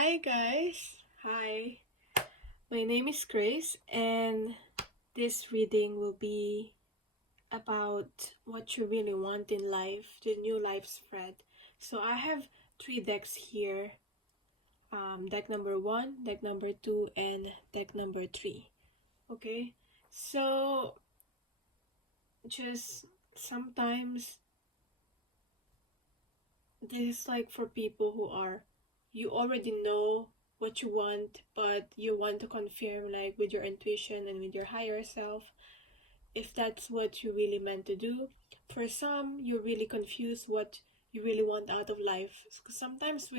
Hi guys! Hi, my name is Grace, and this reading will be about what you really want in life, the new life spread. So I have three decks here, deck number one, deck number two, and deck number three. Okay, so just sometimes this is like for people who are, you already know what you want, but you want to confirm like with your intuition and with your higher self if that's what you really meant to do. For some, you're really confused what you really want out of life. Sometimes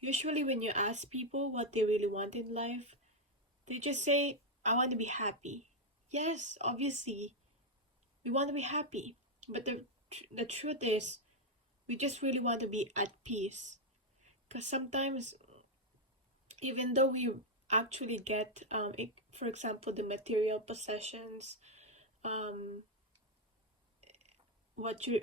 usually when you ask people what they really want in life, they just say, I want to be happy. Yes, obviously, we want to be happy. But the truth is, we just really want to be at peace. Because sometimes, even though we actually get, for example, the material possessions, um, what you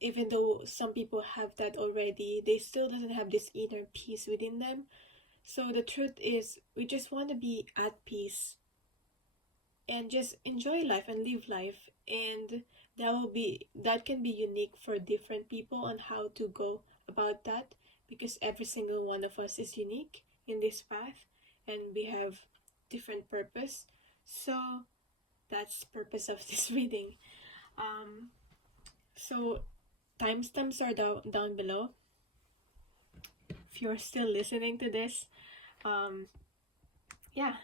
even though some people have that already, they still doesn't have this inner peace within them. So the truth is, we just want to be at peace and just enjoy life and live life. And that can be unique for different people on how to go about that, because every single one of us is unique in this path and we have different purpose. So that's the purpose of this reading. So timestamps are down below if you're still listening to this. um yeah,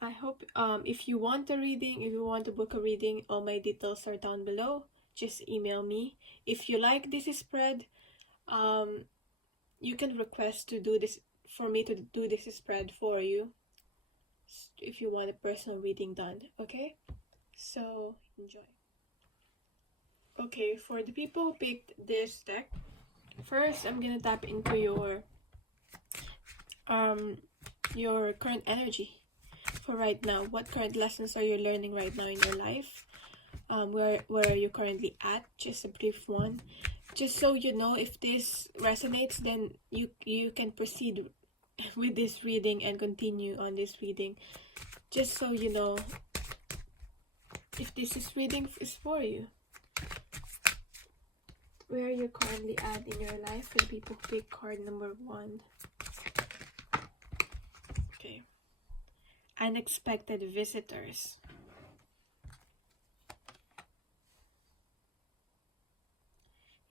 I hope, if you want a reading, if you want to book a reading, all my details are down below. Just email me. If you like this spread, um you can request to do this, for me to do this spread for you, if you want a personal reading done. Okay, so enjoy. Okay, for the people who picked this deck, first I'm gonna tap into um your current energy for right now. What current lessons are you learning right now in your life? Where are you currently at? Just a brief one, just so you know if this resonates, then you can proceed with this reading and continue on this reading, just so you know if this reading is for you. Where are you currently at in your life for the people who pick card number one? Okay, unexpected visitors.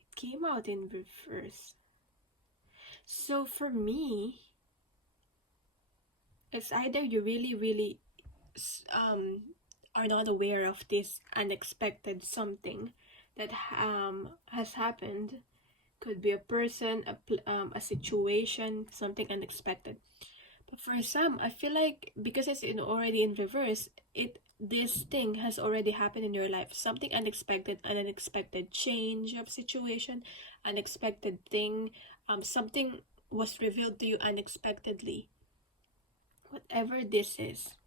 It came out in reverse. So for me, it's either you really um are not aware of this unexpected something that has happened. Could be a person, a situation, something unexpected. But for some, I feel like because it's already in reverse, this thing has already happened in your life. Something unexpected, an unexpected change of situation, unexpected thing, something was revealed to you unexpectedly. Whatever this is,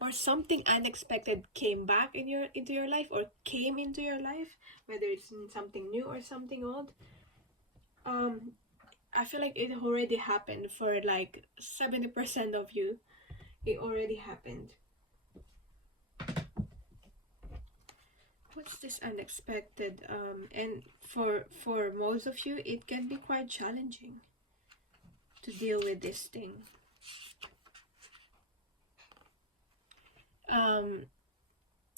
or something unexpected came back into your life, or came into your life, whether it's something new or something old. I feel like it already happened for like 70% of you. It already happened. What's this unexpected? And for most of you, it can be quite challenging to deal with this thing.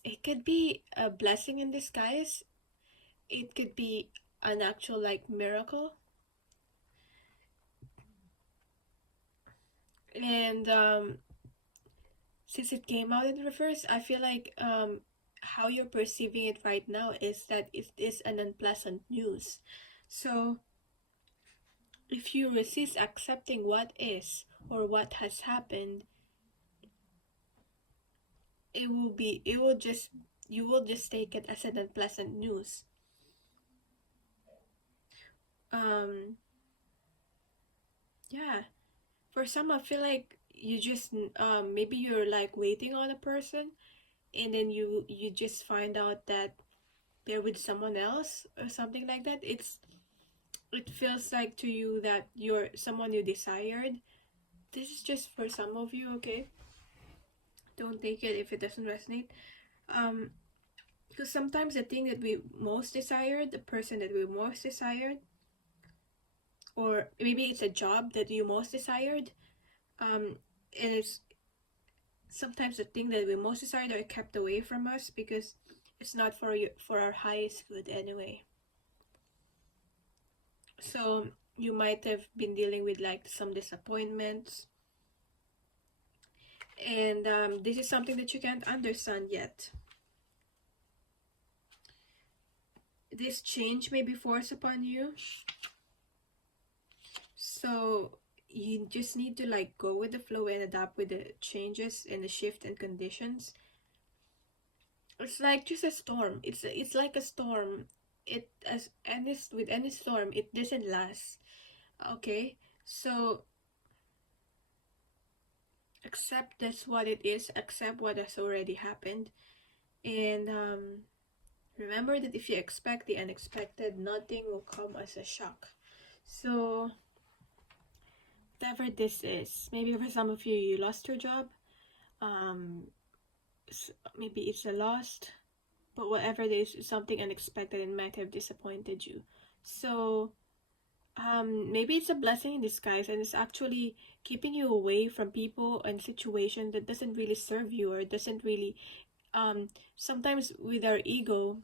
It could be a blessing in disguise. It could be an actual like miracle. And since it came out in reverse, I feel like how you're perceiving it right now is that it is an unpleasant news. So if you resist accepting what is or what has happened, it will just you will just take it as an unpleasant news. Um yeah. For some, I feel like you just maybe you're like waiting on a person, and then you just find out that they're with someone else or something like that. it feels like to you that you're someone you desired. This is just for some of you, okay? Don't take it if it doesn't resonate. Because sometimes the thing that we most desired, the person that we most desired, or maybe it's a job that you most desired, and it's sometimes the thing that we most desired are kept away from us because it's not for you, for our highest good anyway. So you might have been dealing with like some disappointments, and this is something that you can't understand yet. This change may be forced upon you, so you just need to like go with the flow and adapt with the changes and the shift and conditions. It's like just a storm. It's like a storm. It as any with any storm, it doesn't last. Okay, so accept that's what it is. Accept what has already happened, and remember that if you expect the unexpected, nothing will come as a shock. So whatever this is, maybe for some of you, you lost your job. Maybe it's a loss, but whatever it is, something unexpected and might have disappointed you. So maybe it's a blessing in disguise, and it's actually keeping you away from people and situations that doesn't really serve you or doesn't really sometimes with our ego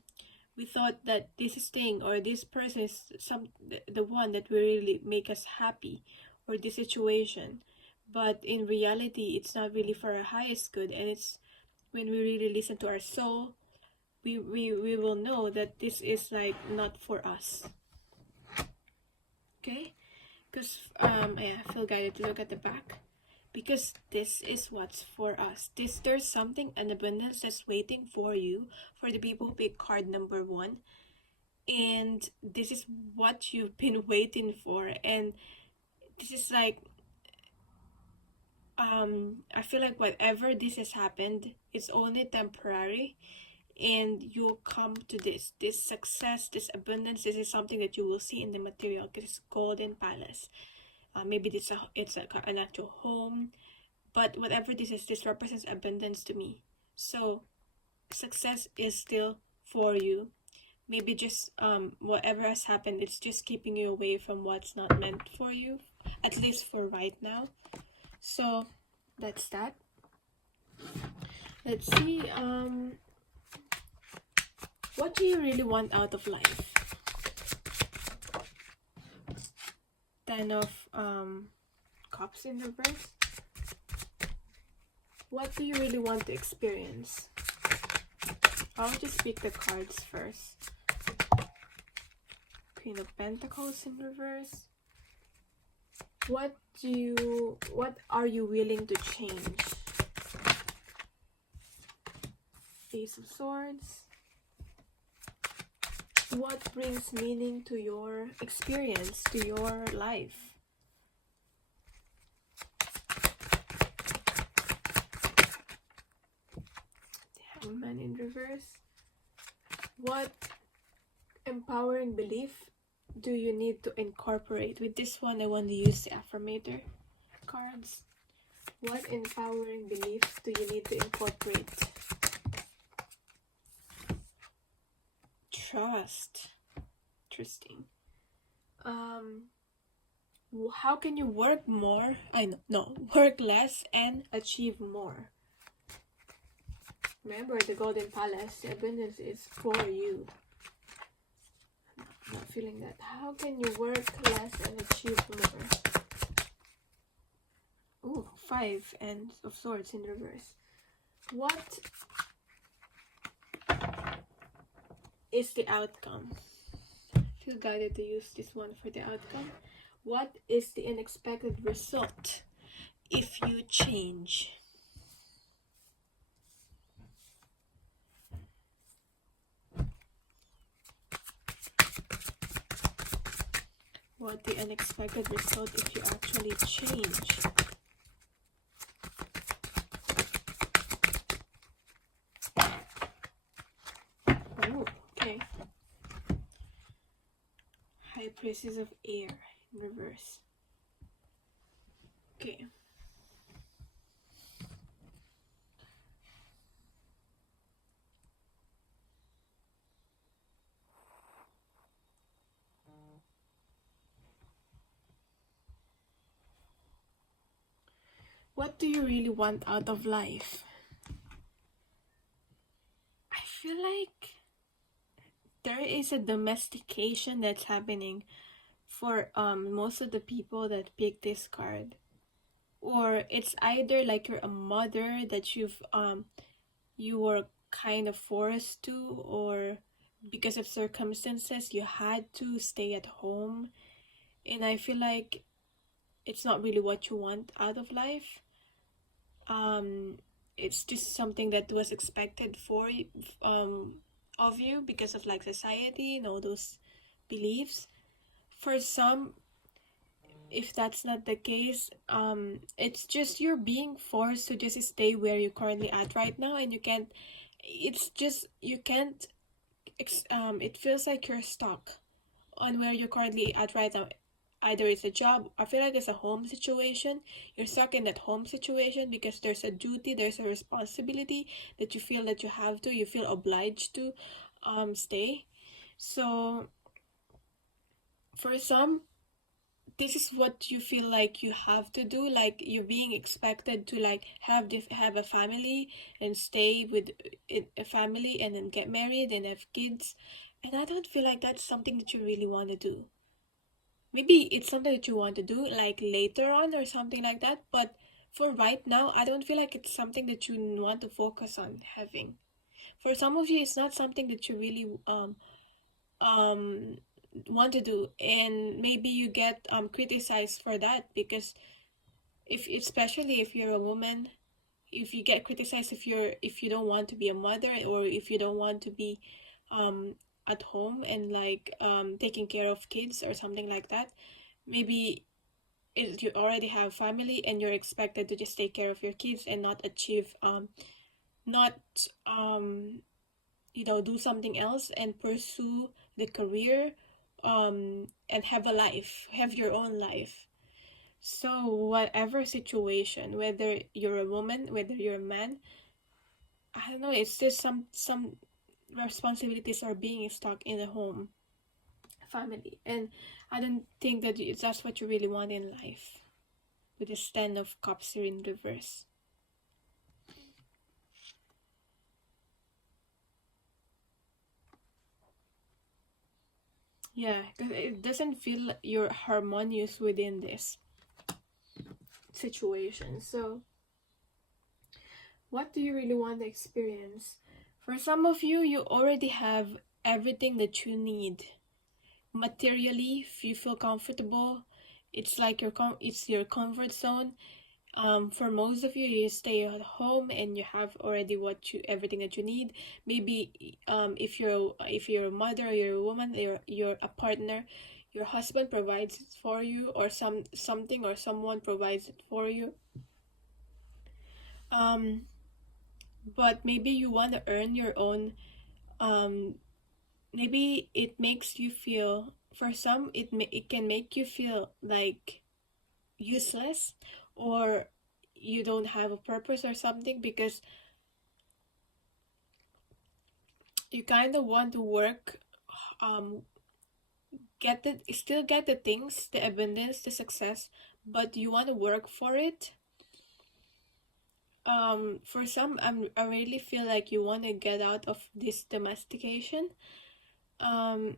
we thought that this thing or this person is the one that will really make us happy, or this situation, but in reality it's not really for our highest good. And it's when we really listen to our soul, we will know that this is like not for us. Okay, because I feel guided to look at the back, because this is what's for us. There's something, an abundance that's waiting for you, for the people who pick card number 1, and this is what you've been waiting for. And this is like I feel like whatever this has happened, it's only temporary, and you'll come to this success, this abundance. This is something that you will see in the material, because it's golden palace. Maybe it's an actual home, but whatever this is, this represents abundance to me. So success is still for you. Maybe just whatever has happened, it's just keeping you away from what's not meant for you, at least for right now. So that's that. Let's see, what do you really want out of life? 10 of cups in reverse. What do you really want to experience? I'll just pick the cards first. Queen of Pentacles in reverse. What are you willing to change? Ace of Swords. What brings meaning to your experience, to your life? The Hangman in reverse. What empowering belief do you need to incorporate? With this one, I want to use the affirmator cards. What empowering belief do you need to incorporate? Trust. Interesting. How can you work more? Work less and achieve more. Remember, the Golden Palace, the abundance is for you. I'm not feeling that. How can you work less and achieve more? Ooh, 5 of Swords in reverse. What is the outcome? I feel guided to use this one for the outcome. What is the unexpected result if you change? What the unexpected result if you actually change? Oh, okay. High Princess of Air in reverse. Okay. What do you really want out of life? I feel like there is a domestication that's happening for most of the people that pick this card. Or it's either like you're a mother that you were kind of forced to, or because of circumstances you had to stay at home. And I feel like it's not really what you want out of life. um it's just something that was expected for of you because of like society and all those beliefs. For some, if that's not the case, it's just you're being forced to just stay where you're currently at right now, and you can't, it's just you can't it feels like you're stuck on where you're currently at right now. Either it's a job, I feel like it's a home situation. You're stuck in that home situation because there's a duty, there's a responsibility that you feel that you feel obliged to stay. So for some, this is what you feel like you have to do, like you're being expected to like have a family and stay with a family and then get married and have kids. And I don't feel like that's something that you really want to do. Maybe it's something that you want to do like later on or something like that, but for right now I don't feel like it's something that you want to focus on having. For some of you, it's not something that you really um want to do, and maybe you get criticized for that because if, especially if you're a woman, if you get criticized if you don't want to be a mother, or if you don't want to be um at home and like taking care of kids or something like that. Maybe you already have family and you're expected to just take care of your kids and not achieve not um do something else and pursue the career, and have your own life. So whatever situation, whether you're a woman, whether you're a man, I don't know, it's just some responsibilities are being stuck in the home family, and I don't think that that's what you really want in life with the Ten of Cups here in reverse. Yeah, because it doesn't feel you're harmonious within this situation. So what do you really want to experience? For some of you, you already have everything that you need. Materially, if you feel comfortable, it's like it's your comfort zone. For most of you, you stay at home and you have already everything that you need. Maybe if you're a mother, or you're a woman, you're a partner, your husband provides it for you, or something or someone provides it for you. Um, but maybe you want to earn your own. Maybe it makes you feel. For some, it can make you feel like useless, or you don't have a purpose or something, because you kind of want to work, um get the things, the abundance, the success, but you want to work for it. For some, I really feel like you want to get out of this domestication. um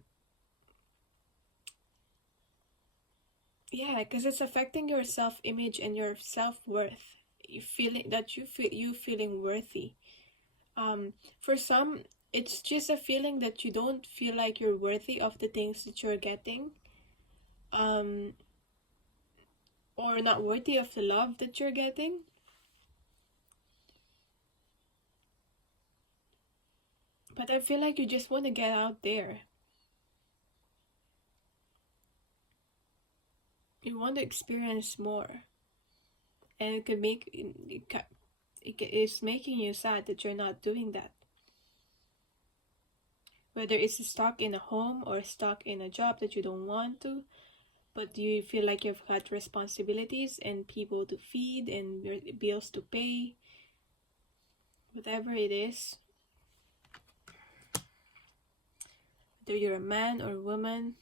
yeah, because it's affecting your self-image and your self-worth. You feeling that you feeling worthy. For some, it's just a feeling that you don't feel like you're worthy of the things that you're getting, um or not worthy of the love that you're getting. But I feel like you just want to get out there. You want to experience more, and it could make it's making you sad that you're not doing that. whether it's stuck in a home or stuck in a job that you don't want to, but you feel like you've got responsibilities and people to feed and bills to pay, whatever it is, whether you're a man or woman,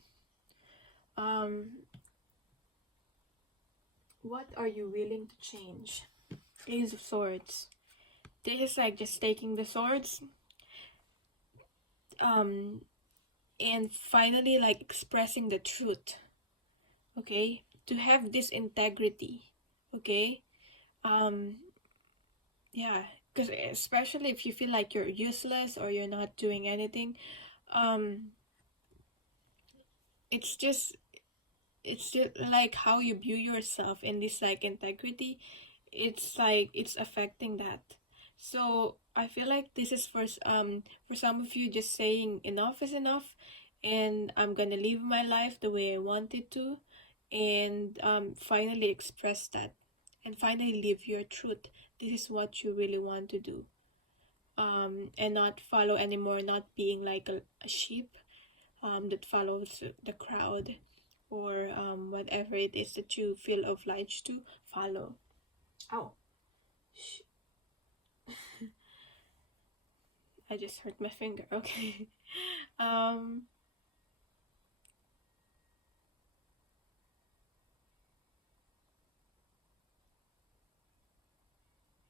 what are you willing to change? Ace of Swords. This is like just taking the swords, and finally like expressing the truth, okay, to have this integrity, okay, yeah, because especially if you feel like you're useless or you're not doing anything, um it's just like how you view yourself in this like integrity, it's like it's affecting that. So I feel like this is for some of you just saying enough is enough, and I'm gonna live my life the way I wanted to, and finally express that, and finally live your truth. This is what you really want to do, and not follow anymore, not being like a sheep that follows the crowd, or whatever it is that you feel obliged to follow. Oh, I just hurt my finger. Okay. um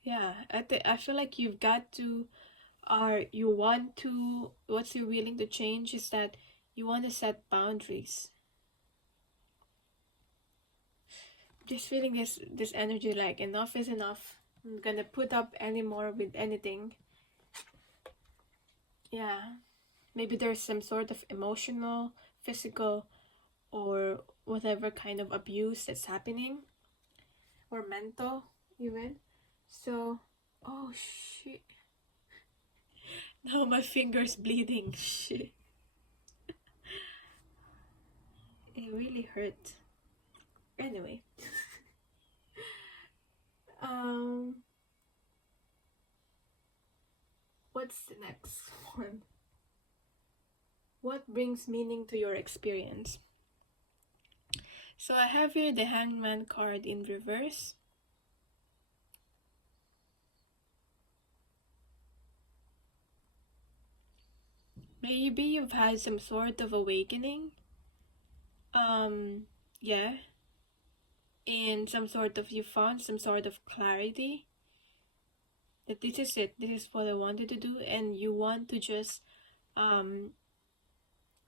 yeah, I feel like you've got to, or you want to, what you're willing to change is that you want to set boundaries. Just feeling this energy like enough is enough. I'm gonna put up anymore with anything. Yeah. Maybe there's some sort of emotional, physical, or whatever kind of abuse that's happening, or mental even. So, oh shit. Now my finger's bleeding. Shit. It really hurt. Anyway. um what's the next one? What brings meaning to your experience? So I have here the Hangman card in reverse. Maybe you've had some sort of awakening. Yeah. And some sort of, you found some sort of clarity that this is it, this is what I wanted to do, and you want to just um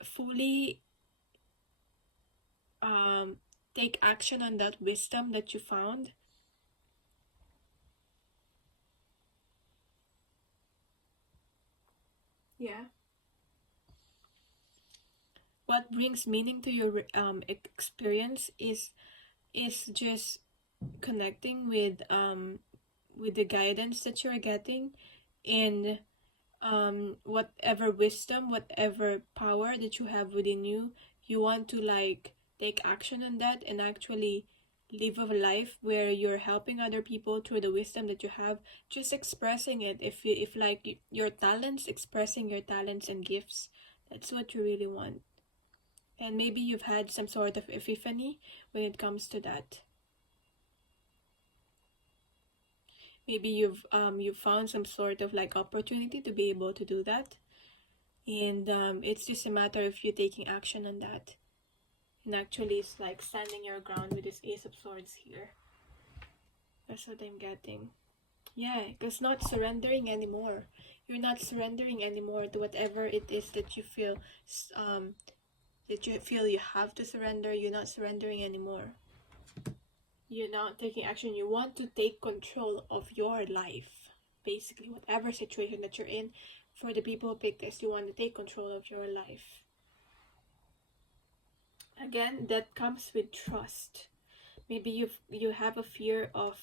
fully take action on that wisdom that you found. Yeah. What brings meaning to your experience is just connecting with the guidance that you're getting, and whatever wisdom, whatever power that you have within you, you want to like take action on that and actually live a life where you're helping other people through the wisdom that you have, just expressing it. If like your talents, expressing your talents and gifts, that's what you really want. And maybe you've had some sort of epiphany when it comes to that. Maybe you've found some sort of like opportunity to be able to do that, and it's just a matter of you taking action on that, and actually it's like standing your ground with this Ace of Swords here. That's what I'm getting. Yeah, because not surrendering anymore. You're not surrendering anymore to whatever it is that you feel, um that you feel you have to surrender. You're not surrendering anymore. You're not taking action. You want to take control of your life. Basically, whatever situation that you're in, for the people who pick this, you want to take control of your life. Again, that comes with trust. Maybe you have a fear of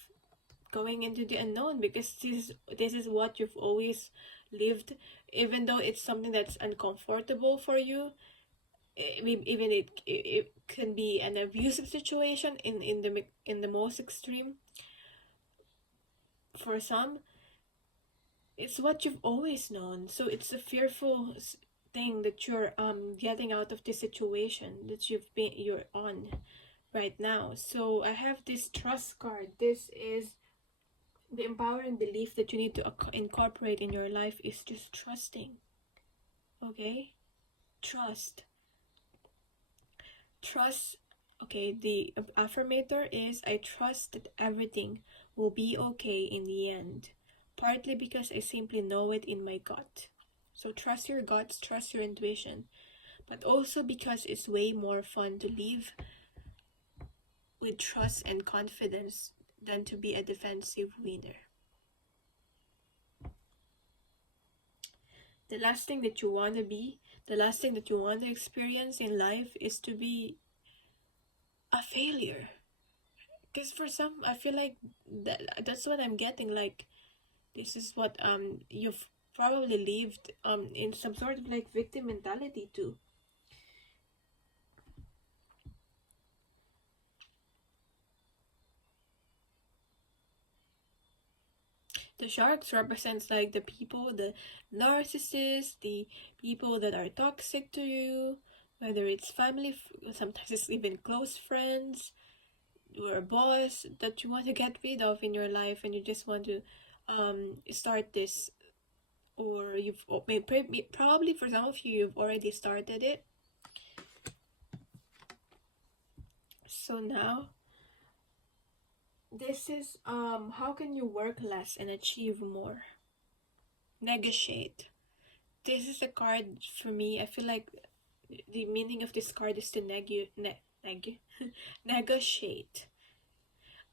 going into the unknown, because this is what you've always lived, even though it's something that's uncomfortable for you. Even it can be an abusive situation in the most extreme. For some, it's what you've always known, so it's a fearful thing that you're getting out of this situation that you're on right now. So I have this trust card. This is the empowering belief that you need to incorporate in your life is just trusting. Okay? Trust. Okay, the affirmator is I trust that everything will be okay in the end, partly because I simply know it in my gut. So trust your guts, trust your intuition, but also because it's way more fun to live with trust and confidence than to be a defensive winner. The last thing that you want to be, the last thing that you want to experience in life is to be a failure. Because for some, I feel like that's what I'm getting. Like, this is what you've probably lived in some sort of like victim mentality too. The sharks represents like the people, the narcissists, the people that are toxic to you, whether it's family, sometimes it's even close friends, or a boss that you want to get rid of in your life, and you just want to start this, or you've probably for some of you you've already started it. So now this is how can you work less and achieve more? Negotiate. This is a card for me. I feel like the meaning of this card is to negotiate.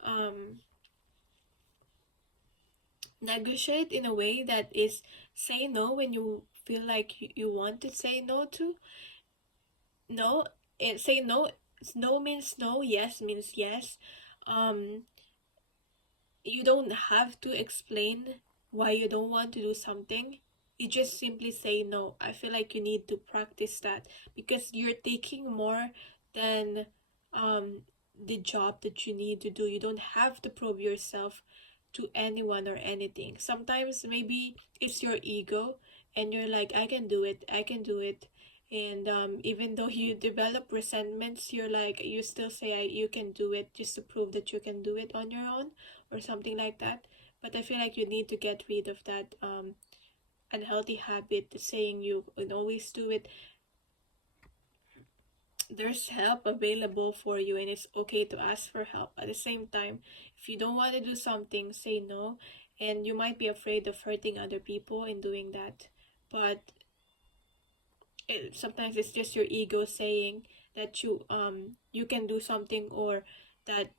Um, negotiate in a way that is say no when you feel like you want to say no to. No, say no. No means no. Yes means yes. Um, you don't have to explain why you don't want to do something. You just simply say no. I feel like you need to practice that because you're taking more than um the job that you need to do. You don't have to prove yourself to anyone or anything. Sometimes maybe it's your ego and you're like, I can do it, I can do it. And even though you develop resentments, you're like, you still say you can do it just to prove that you can do it on your own or something like that. But I feel like you need to get rid of that unhealthy habit, saying you can always do it. There's help available for you, and it's okay to ask for help. At the same time, if you don't want to do something, say no. And you might be afraid of hurting other people in doing that, but sometimes it's just your ego saying that you can do something, or that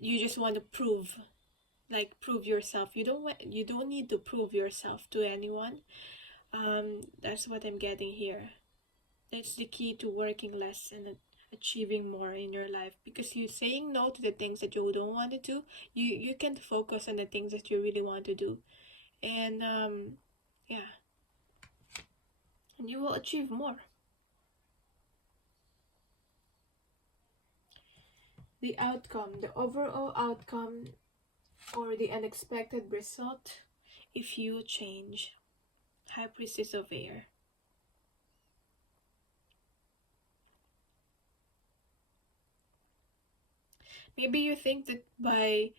you just want to prove yourself. You don't need to prove yourself to anyone. That's what I'm getting here. That's the key to working less and achieving more in your life, because you saying no to the things that you don't want to do, you can focus on the things that you really want to do. And yeah, and you will achieve more. The outcome, the overall outcome, or the unexpected result if you change. High Priestess of Air. Maybe you think that by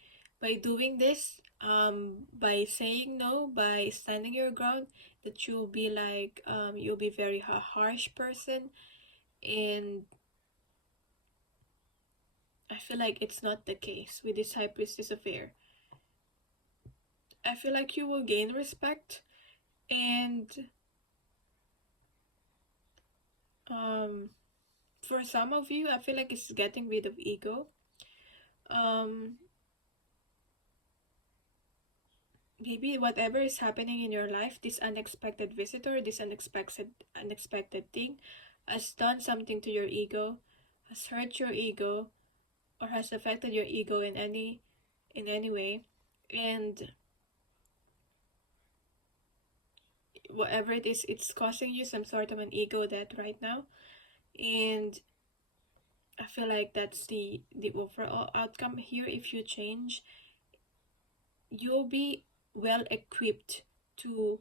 doing this, by saying no, by standing your ground, that you'll be like you'll be very harsh person, and I feel like it's not the case with this High Priestess of Air. I feel like you will gain respect, and for some of you, I feel like it's getting rid of ego. Um, Maybe whatever is happening in your life, this unexpected visitor, this unexpected thing, has done something to your ego, has hurt your ego, or has affected your ego in any way, and whatever it is, it's causing you some sort of an ego death right now. And I feel like that's the overall outcome here. If you change, you'll be well equipped to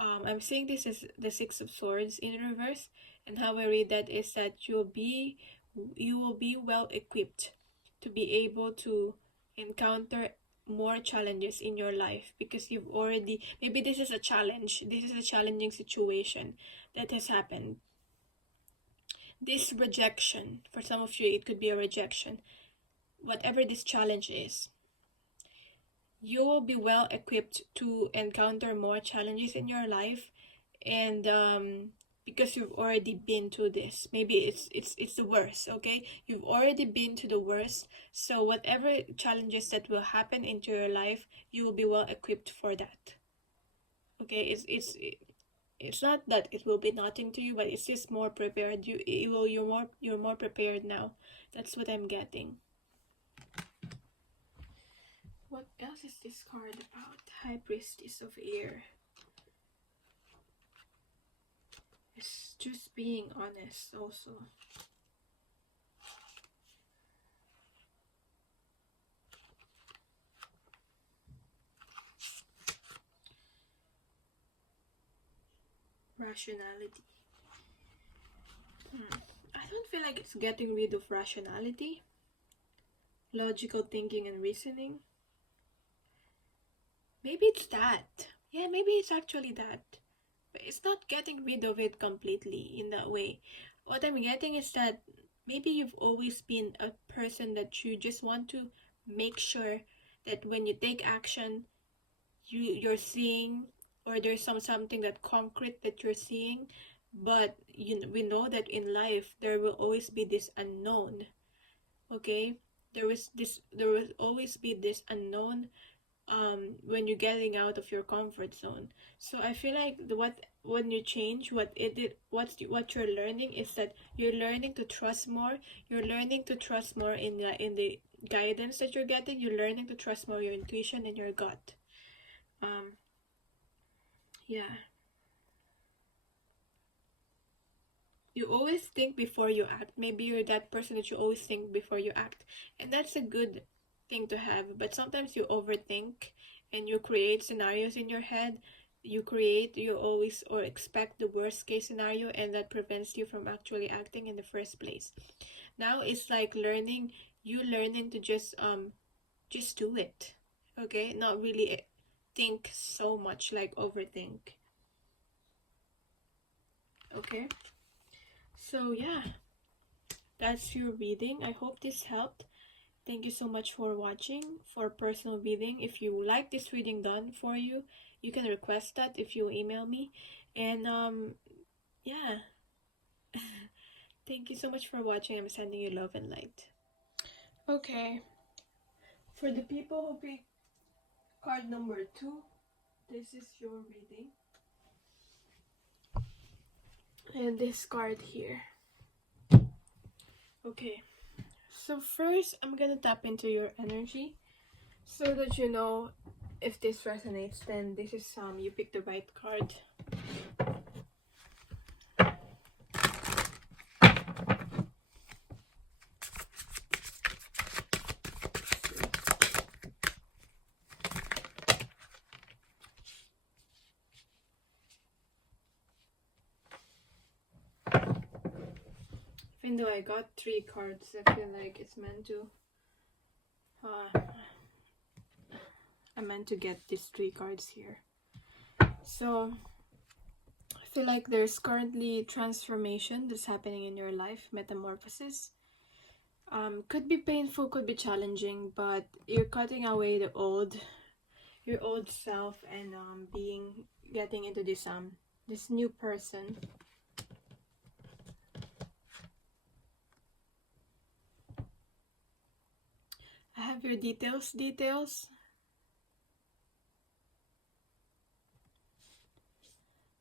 I'm seeing this as the Six of Swords in reverse, and how I read that is that you will be well equipped to be able to encounter more challenges in your life, because you've already, maybe this is a challenge, this is a challenging situation that has happened. This rejection, for some of you it could be a rejection, whatever this challenge is, you will be well equipped to encounter more challenges in your life. And because you've already been to this, maybe it's the worst, okay, you've already been to the worst, so whatever challenges that will happen into your life, you will be well equipped for that. Okay, it's not that it will be nothing to you, but it's just more prepared. You're more prepared now. That's what I'm getting. What else is this card about? High Priestess of Air. It's just being honest also. Rationality. I don't feel like it's getting rid of rationality, logical thinking and reasoning. Maybe it's that. Yeah, maybe it's actually that. But it's not getting rid of it completely in that way. What I'm getting is that maybe you've always been a person that you just want to make sure that when you take action, you're seeing, or there's something that concrete that you're seeing. But we know that in life there will always be this unknown. Okay, there will always be this unknown when you're getting out of your comfort zone. So I feel like when you change, what you're learning is that you're learning to trust more. You're learning to trust more in the guidance that you're getting. You're learning to trust more your intuition and your gut. Yeah, you always think before you act. Maybe you're that person that you always think before you act, and that's a good thing to have. But sometimes you overthink and you create scenarios in your head. You always or expect the worst case scenario, and that prevents you from actually acting in the first place. Now it's like learning to just do it. Okay, not really think so much, like overthink. Okay, so yeah, that's your reading. I hope this helped. Thank you so much for watching. For personal reading, if you like this reading done for you, you can request that if you email me. And yeah. Thank you so much for watching. I'm sending you love and light. Okay, for the people who pick card number 2, this is your reading. And this card here. Okay, so first I'm gonna tap into your energy so that you know if this resonates. Then this is you picked the right card. Even though I got 3 cards, I feel like it's meant to I meant to get these 3 cards here. So I feel like there's currently transformation that's happening in your life, metamorphosis. Could be painful, could be challenging, but you're cutting away your old self, and getting into this new person. I have your details.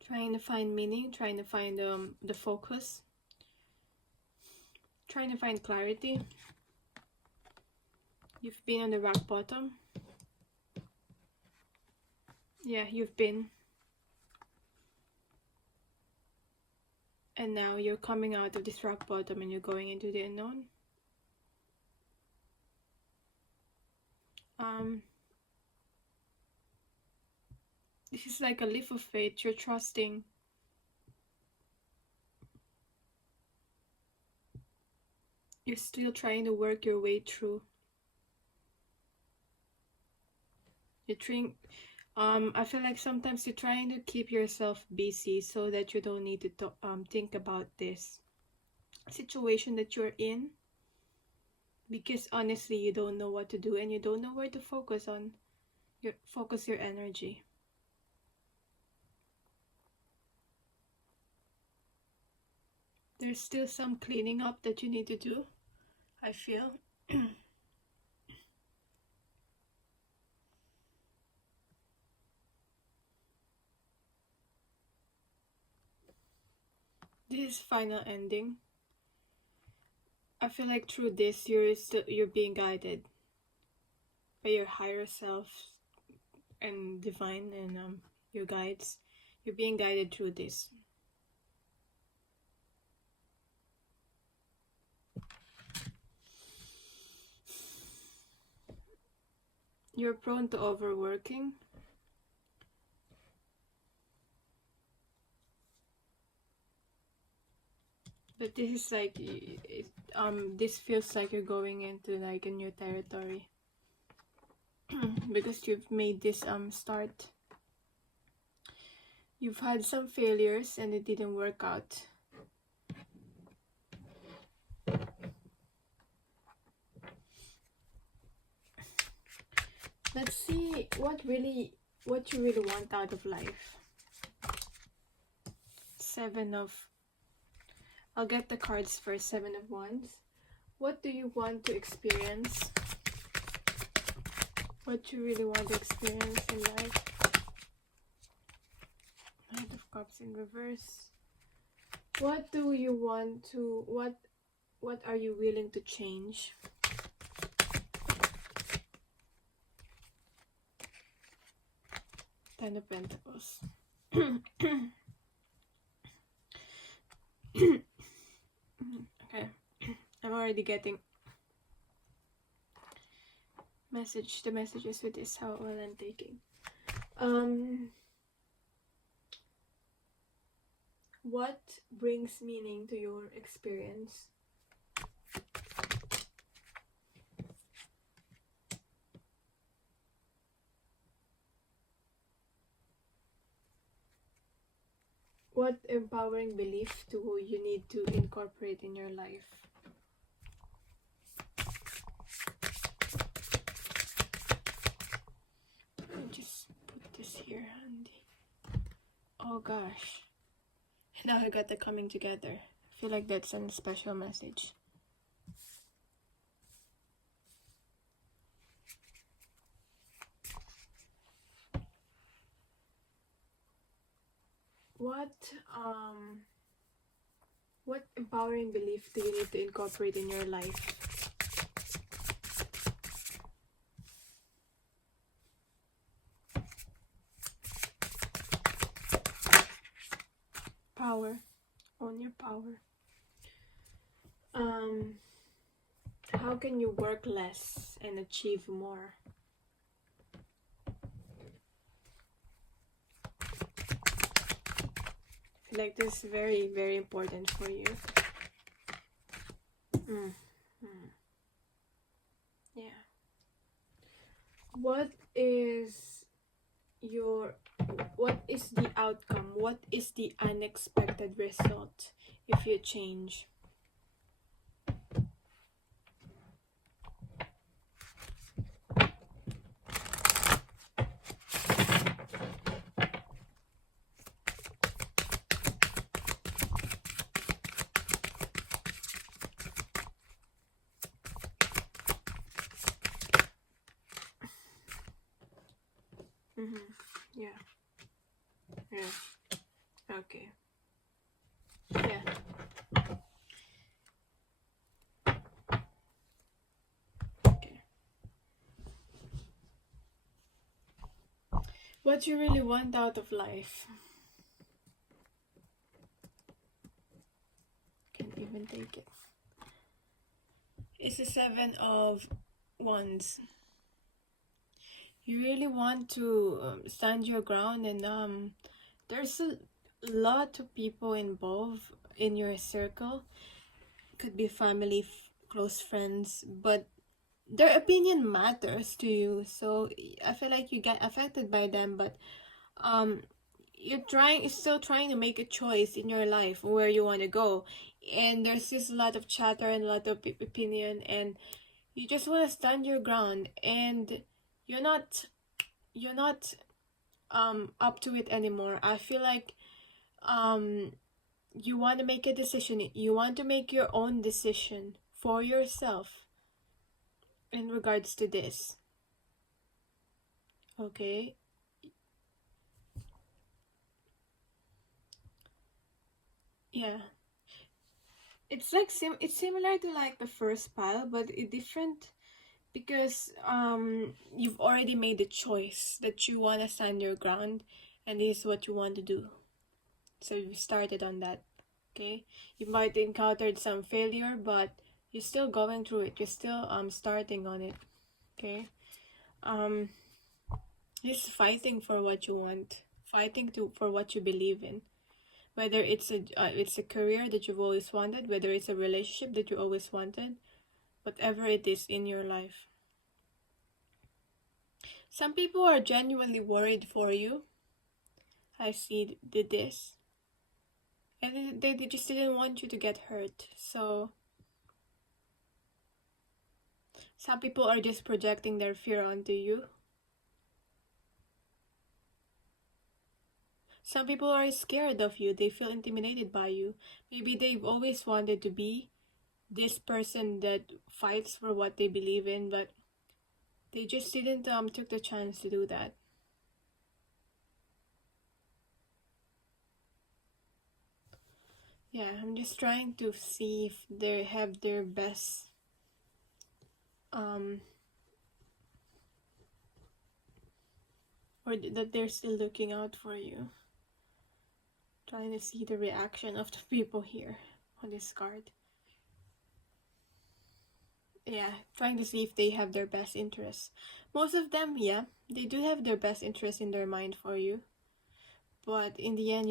Trying to find meaning, trying to find the focus, trying to find clarity. You've been on the rock bottom. Yeah, you've been. And now you're coming out of this rock bottom and you're going into the unknown. This is like a leap of faith. You're trusting. You're still trying to work your way through. You're trying. I feel like sometimes you're trying to keep yourself busy so that you don't need to think about this situation that you're in, because honestly you don't know what to do and you don't know where to focus your energy. There's still some cleaning up that you need to do, I feel. This is final ending. I feel like through this you're being guided by your higher self and divine and your guides. You're being guided through this. You're prone to overworking. But this is like, this feels like you're going into like a new territory. Because you've made this start. You've had some failures and it didn't work out. Let's see what you really want out of life. I'll get the cards first. 7 of Wands. What do you want to experience? What you really want to experience in life? Knight of Cups in reverse. What do you want to, what are you willing to change? Ten of Pentacles. Okay, I'm already getting the messages with this, how well I'm taking. What brings meaning to your experience? What empowering belief do you need to incorporate in your life? I'll just put this here handy. Oh gosh. Now I got the coming together. I feel like that's a special message. What empowering belief do you need to incorporate in your life? Power. Own your power. How can you work less and achieve more? I feel like this is very, very important for you. Yeah. What is the outcome? What is the unexpected result if you change? Yeah. Okay. Yeah. Okay. What you really want out of life? Can't even take it. It's the 7 of Wands. you really want to stand your ground, and there's a lot of people involved in your circle. Could be family, close friends, but their opinion matters to you. So I feel like you get affected by them, but um you're still trying to make a choice in your life where you want to go, and there's just a lot of chatter and a lot of opinion, and you just want to stand your ground, and you're not you're not up to it anymore. I feel like um you want to make a decision, you want to make your own decision for yourself in regards to this. Okay. Yeah, it's like it's similar to like the first pile, but it different because you've already made the choice that you want to stand your ground, and this is what you want to do. So you started on that. Okay, you might encountered some failure, but you're still going through it, you're still starting on it. Okay. um just fighting for what you want, fighting to for what you believe in, whether it's a career that you've always wanted, whether it's a relationship that you always wanted, whatever it is in your life. Some people are genuinely worried for you. I see did this, and they just didn't want you to get hurt. So some people are just projecting their fear onto you. Some people are scared of you, they feel intimidated by you. Maybe they've always wanted to be this person that fights for what they believe in, but they just didn't took the chance to do that. Yeah, I'm just trying to see if they have their best um or that they're still looking out for you. Trying to see the reaction of the people here on this card. Yeah, trying to see if they have their best interests. Most of them, yeah, they do have their best interest in their mind for you. But in the end,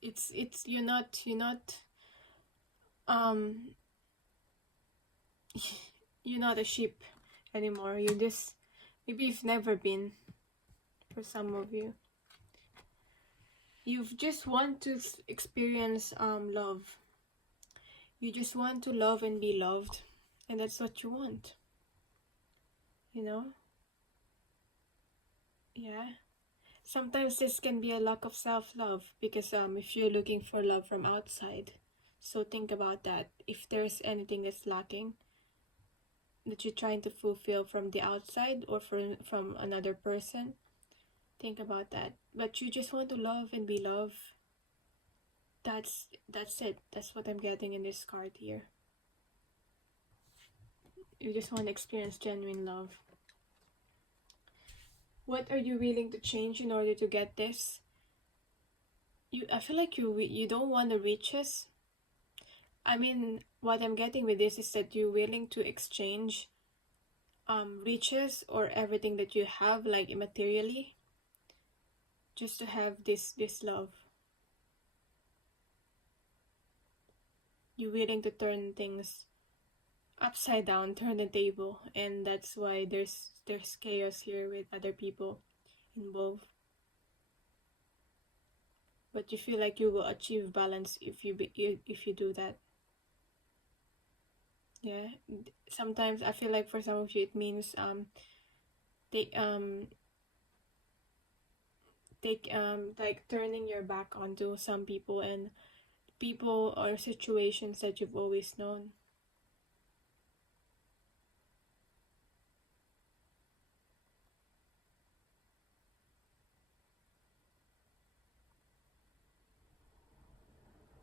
it's you're not um you're not a sheep anymore. You just maybe you've never been for some of you. You've just want to experience love. You just want to love and be loved, and that's what you want. You know? Yeah. Sometimes this can be a lack of self-love because if you're looking for love from outside, so think about that. If there's anything that's lacking that you're trying to fulfill from the outside or from another person, think about that. But you just want to love and be loved. That's it. That's what I'm getting in this card here. You just want to experience genuine love. What are you willing to change in order to get this? I feel like you don't want the riches. I mean, what I'm getting with this is that you're willing to exchange riches or everything that you have, like materially, just to have this love. You're willing to turn things upside down, turn the table, and that's why there's chaos here with other people involved. But you feel like you will achieve balance if you do that. Yeah. Sometimes I feel like for some of you it means they take like turning your back onto some people and people or situations that you've always known.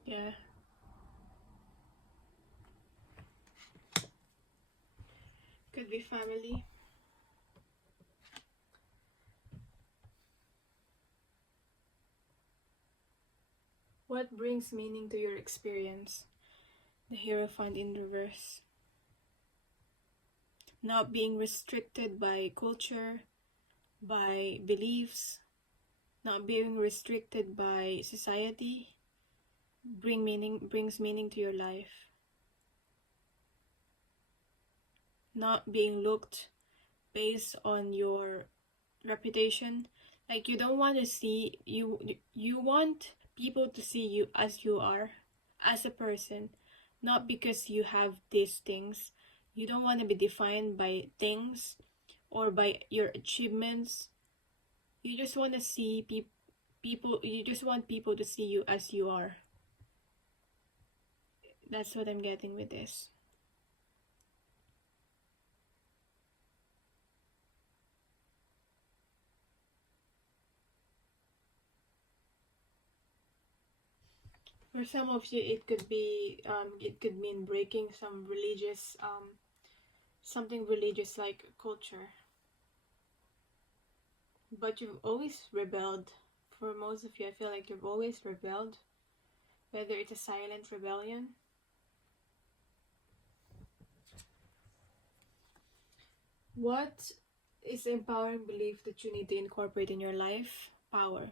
Yeah. Could be family. What brings meaning to your experience? The Hierophant in reverse. Not being restricted by culture, by beliefs, not being restricted by society, brings meaning to your life. Not being looked based on your reputation. Like you don't want to see you want people to see you as you are, as a person, not because you have these things. You don't want to be defined by things or by your achievements. You just want to see people, you just want people to see you as you are. That's what I'm getting with this. For some of you, it could mean breaking some religious, something religious like culture. But you've always rebelled. For most of you, I feel like you've always rebelled, whether it's a silent rebellion. What is the empowering belief that you need to incorporate in your life? Power.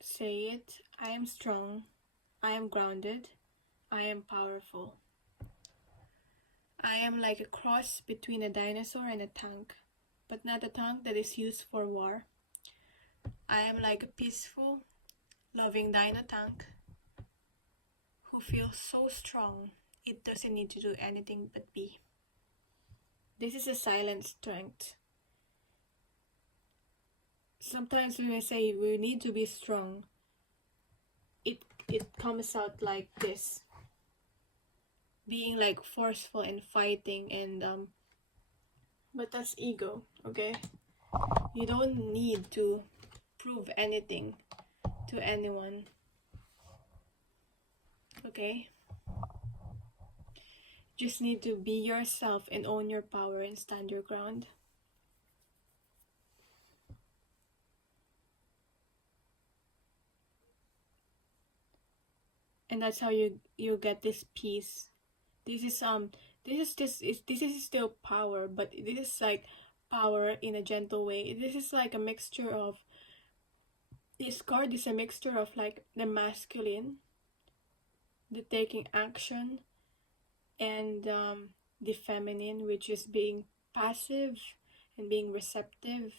Say it. I am strong. I am grounded. I am powerful. I am like a cross between a dinosaur and a tank, but not a tank that is used for war. I am like a peaceful, loving dino tank who feels so strong it doesn't need to do anything but be. This is a silent strength. Sometimes when I say we need to be strong, it comes out like this. Being like forceful and fighting and but that's ego, okay? You don't need to prove anything to anyone. Okay? Just need to be yourself and own your power and stand your ground. And that's how you get this peace. This is still power, but this is like power in a gentle way. This is like a mixture of, this card is a mixture of like the masculine, the taking action, and the feminine, which is being passive and being receptive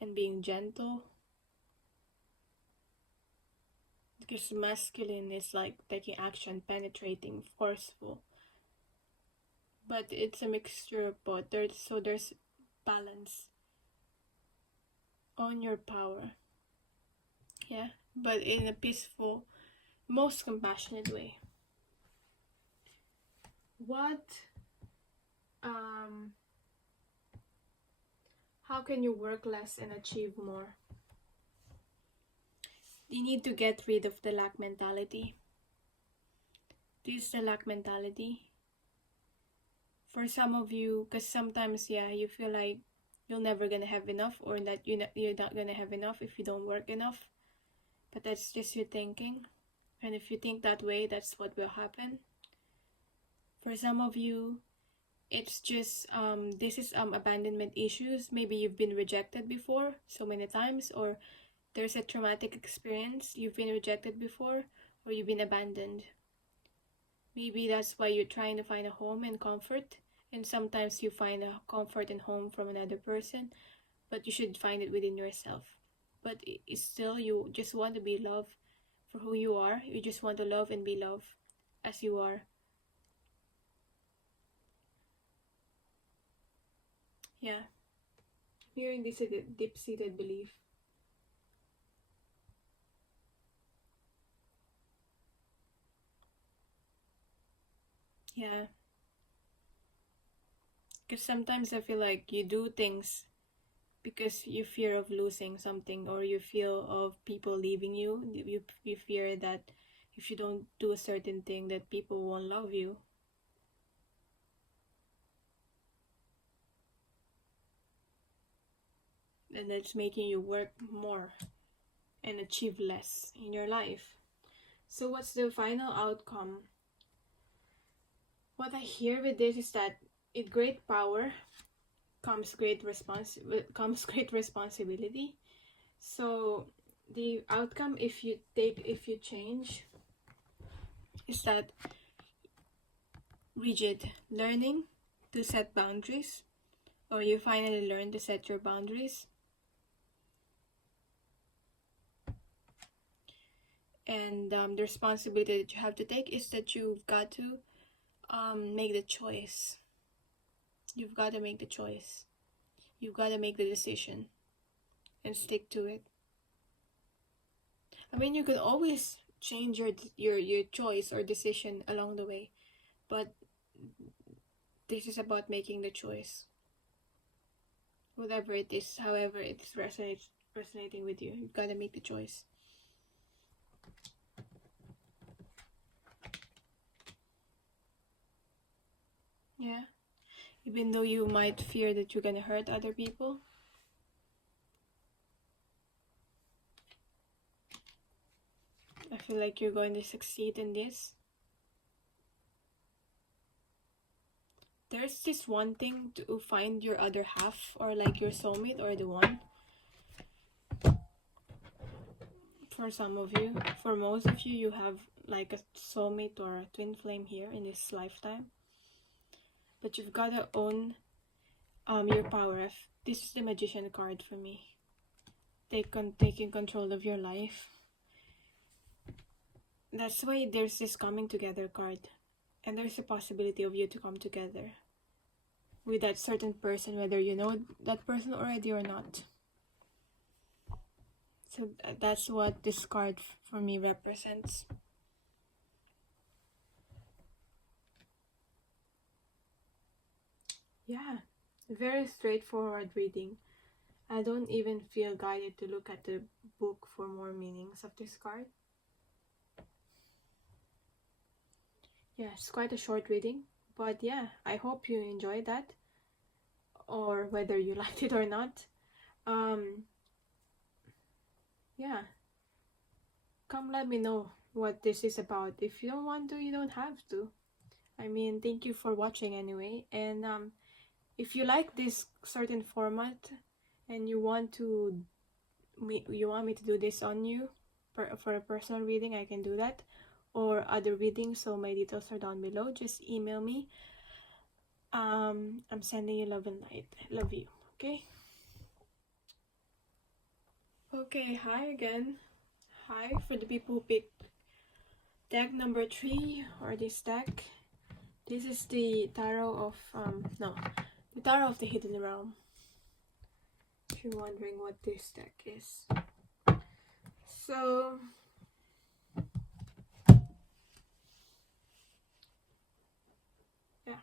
and being gentle. Because masculine is like taking action, penetrating, forceful. But it's a mixture of both. There's balance on your power. Yeah, but in a peaceful, most compassionate way. What how can you work less and achieve more? You need to get rid of the lack mentality. This is the lack mentality. For some of you, because sometimes, yeah, you feel like you're never gonna have enough, or that you're not gonna have enough if you don't work enough. But that's just your thinking. And if you think that way, that's what will happen. For some of you, it's just this is abandonment issues. Maybe you've been rejected before so many times, or there's a traumatic experience, you've been rejected before, or you've been abandoned. Maybe that's why you're trying to find a home and comfort, and sometimes you find a comfort and home from another person, but you should find it within yourself. But it's still, you just want to be loved for who you are. You just want to love and be loved as you are. Yeah. Hearing this deep-seated belief. Yeah. Because sometimes I feel like you do things because you fear of losing something, or you feel of people leaving you. You fear that if you don't do a certain thing, that people won't love you. And that's making you work more and achieve less in your life. So what's the final outcome? What I hear with this is that it great power comes great responsibility. So the outcome, if you change, is that rigid learning to set boundaries, or you finally learn to set your boundaries. And the responsibility that you have to take is that you've got to make the choice. You've got to make the choice. You've got to make the decision and stick to it. I mean, you can always change your choice or decision along the way, but this is about making the choice. Whatever it is, however it's resonating with you, you've got to make the choice. Yeah, even though you might fear that you're gonna hurt other people. I feel like you're going to succeed in this. There's this one thing to find your other half, or like your soulmate, or the one. For some of you, for most of you, you have like a soulmate or a twin flame here in this lifetime. But you've got to own your power. This is the Magician card for me. Taking control of your life. That's why there's this coming together card. And there's a possibility of you to come together with that certain person, whether you know that person already or not. So that's what this card for me represents. Yeah, very straightforward reading. I don't even feel guided to look at the book for more meanings of this card. Yeah, it's quite a short reading, but yeah, I hope you enjoyed that, or whether you liked it or not. Yeah, come let me know what this is about. If you don't want to, you don't have to. I mean, thank you for watching anyway. And if you like this certain format and you want me to do this on you for a personal reading, I can do that, or other readings. So my details are down below. Just email me. I'm sending you love and light. Love you. Okay, hi again. Hi for the people who picked deck number 3 or this deck. This is the Tarot of the Tarot of the Hidden Realm. If you're wondering what this deck is. So yeah.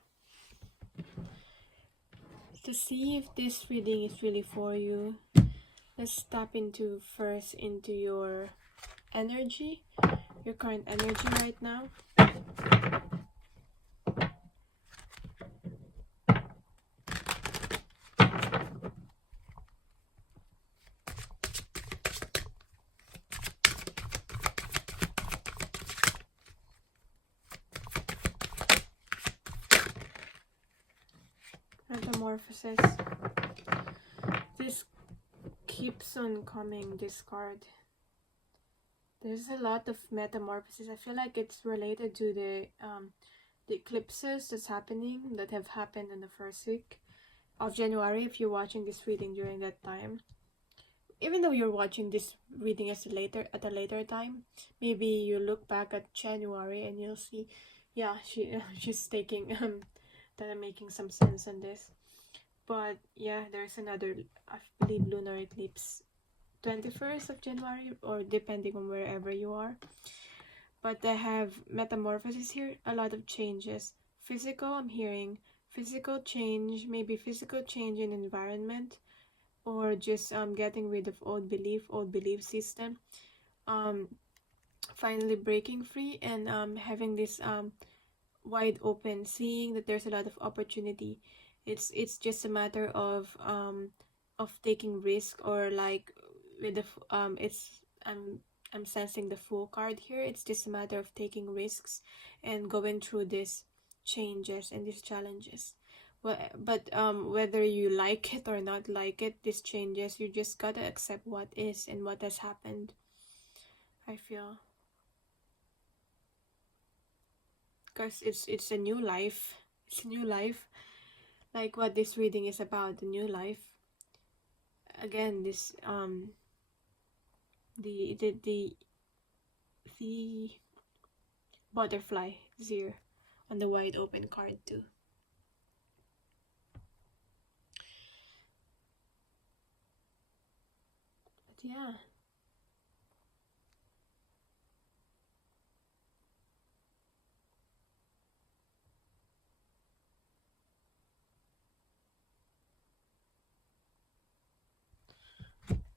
To see if this reading is really for you, let's tap into your energy, your current energy right now. Metamorphosis. This keeps on coming, this card. There's a lot of metamorphosis. I feel like it's related to the eclipses that have happened in the first week of January, if you're watching this reading during that time. Even though you're watching this reading at a later time, maybe you look back at January and you'll see, yeah, she's taking that I'm making some sense on this. But yeah, there's another, I believe, lunar eclipse 21st of January, or depending on wherever you are. But I have metamorphosis here, a lot of changes. Physical, I'm hearing physical change, maybe physical change in environment, or just getting rid of old belief system, finally breaking free, and having this wide open, seeing that there's a lot of opportunity. It's just a matter of taking risk, or like with the I'm sensing the Fool card here. It's just a matter of taking risks and going through these changes and these challenges. But whether you like it or not like it, this changes. You just gotta accept what is and what has happened, I feel. Because it's a new life. It's a new life. Like what this reading is about, the new life. Again, this the butterfly is here on the wide open card too. But yeah.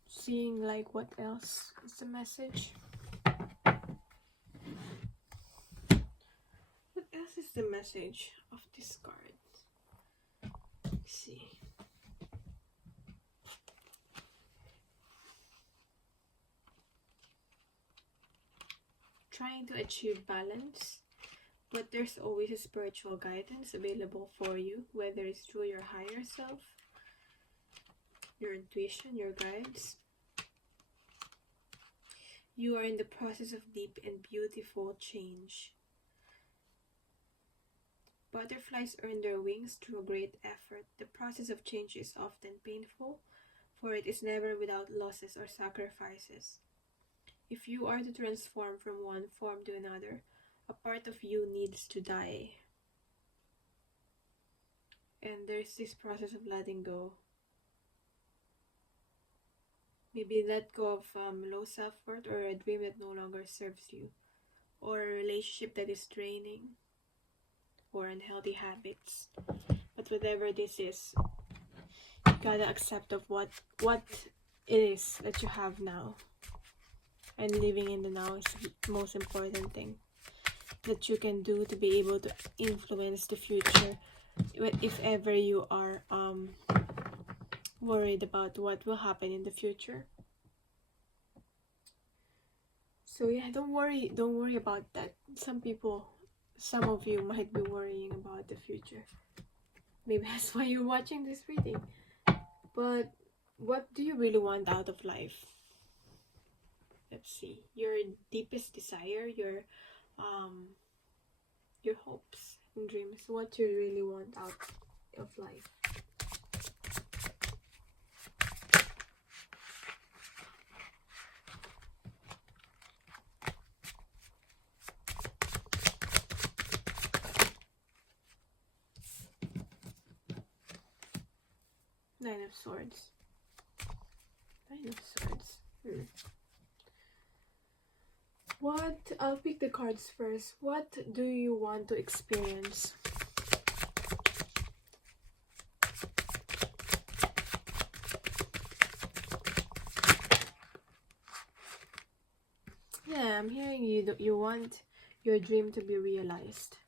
Seeing like what else is the message. What else is the message of this card? Let's see. Trying to achieve balance, but there's always a spiritual guidance available for you, whether it's through your higher self, your intuition, your guides. You are in the process of deep and beautiful change. Butterflies earn their wings through great effort. The process of change is often painful, for it is never without losses or sacrifices. If you are to transform from one form to another, a part of you needs to die. And there's this process of letting go. Maybe let go of low self-worth or a dream that no longer serves you, or a relationship that is draining, or unhealthy habits. But whatever this is, you gotta accept of what it is that you have now. And living in the now is the most important thing that you can do to be able to influence the future. If ever you are worried about what will happen in the future. So yeah, don't worry about that. Some of you might be worrying about the future. Maybe that's why you're watching this reading. But what do you really want out of life? Let's see. Your deepest desire, your hopes and dreams, what you really want out of life. Nine of Swords. Nine of Swords. What? I'll pick the cards first. What do you want to experience? Yeah, I'm hearing you. You want your dream to be realized.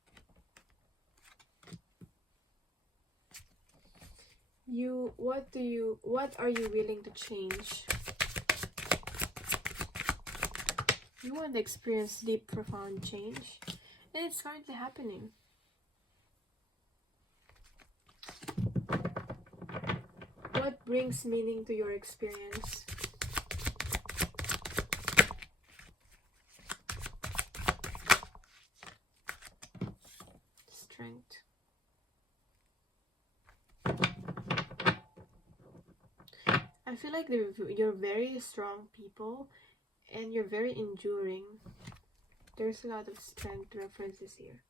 What are you willing to change? You want to experience deep, profound change, and it's currently happening. What brings meaning to your experience? Strength. I feel like you're very strong people and you're very enduring. There's a lot of strength references here.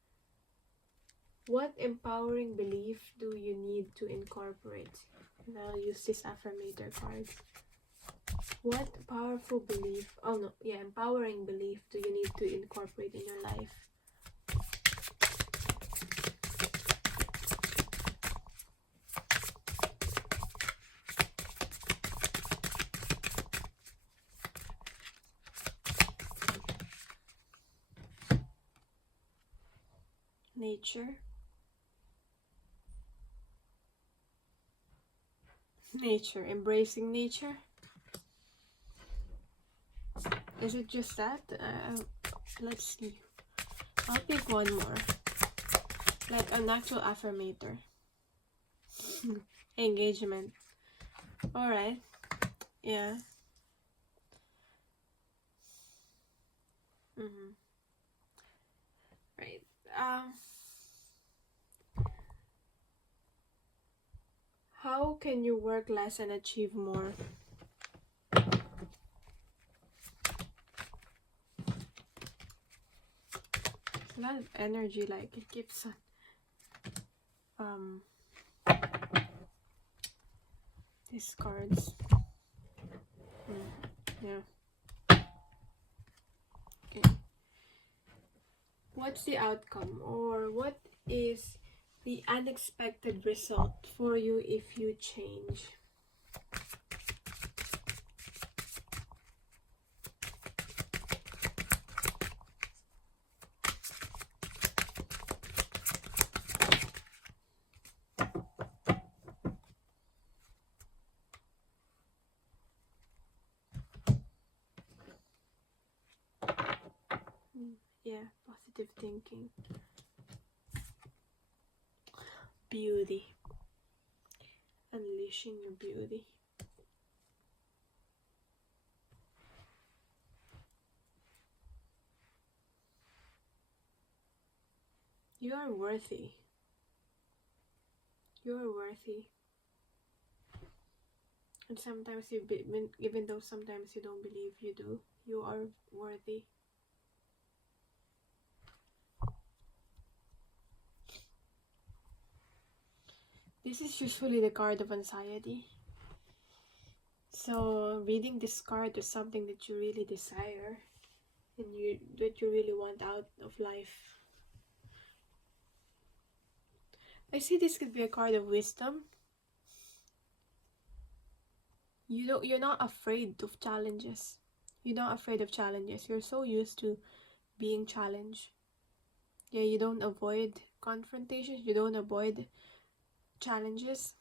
What empowering belief do you need to incorporate? And I'll use this affirmator card. What powerful belief, empowering belief do you need to incorporate in your life? Nature. Nature, embracing nature. Is it just that? Let's see. I'll pick one more. Like an actual affirmator. Engagement. All right. Yeah. Mm-hmm. Right. How can you work less and achieve more? A lot of energy, like it keeps on these cards. Yeah. Okay. What's the outcome, or what is the unexpected result for you if you change? Yeah, positive thinking. Beauty. Unleashing your beauty. You are worthy. You are worthy. And sometimes even though sometimes you don't believe you do, you are worthy. This is usually the card of anxiety. So reading this card is something that you really desire and that you really want out of life. I see this could be a card of wisdom. You're not afraid of challenges. You're not afraid of challenges. You're so used to being challenged. Yeah, you don't avoid confrontations. You don't avoid challenges.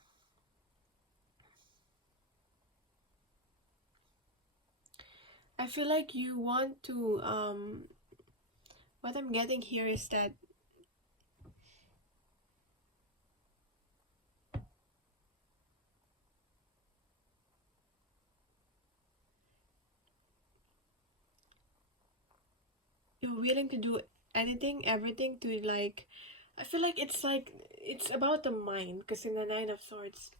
I feel like you want to what I'm getting here is that you're willing to do anything, everything to like, I feel like it's about the mind, because in the Nine of Swords,